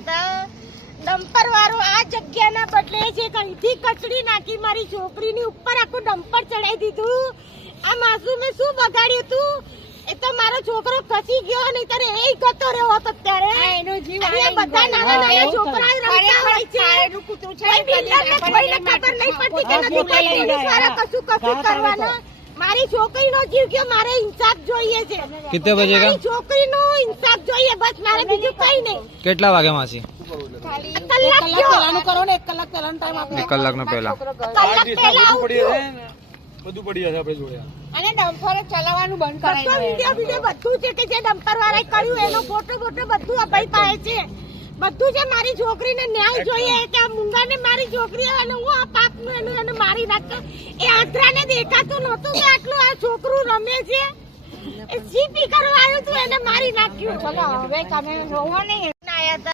હતા ડમ્પર વાળો આ જગ્યાના બદલે જે કઈથી કચડી નાખી મારી છોકરીની ઉપર આખું ડમ્પર ચડાવી દીધું આ માસુમે શું બગાડ્યું તું એ તો મારો છોકરો ખસી ગયો નહીં ત્યારે એ ગતો રહ્યો હતો ત્યારે એનો જીવ બધા નાના છોકરા રમતા હોય છે એનું કૂતરું છે કોઈને ખબર નહીં પડતી કે નથી પોલીસ વાળા કશું કરવાના મારી છોકરીનો જીવ ગયો મારે ઇન્સાફ જોઈએ છે कितने बजे का મારી છોકરીનો ઇન્સાફ જોઈએ બસ મારે બીજું કઈ નહીં કેટલા વાગે માસી કલાક પહેલાનું કરો ને 1 કલાક પહેલાનો ટાઈમ આપો 1 કલાકનો પહેલા કલાક પહેલા આવું બધું પડી જશે આપણે જોડે અને ડમ્પર ચલાવવાનું બંધ કરાવી વિડિયો બધું છે કે જે ડમ્પર વાળાએ કર્યું એનો ફોટો બધું આ ભાઈ પાસે છે બધું છે મારી છોકરીને ન્યાય જોઈએ કે આ મુંગાને મારી છોકરી અને હું આ પાપનું એને મારી નાખ્યો એ આંધળાને દેખાતું નહોતું કે આટલું આ છોકરું રમે છે એ જીપી કરવા આવ્યું હતું એને મારી નાખ્યું ચલો હવે તમે રોવો નહીં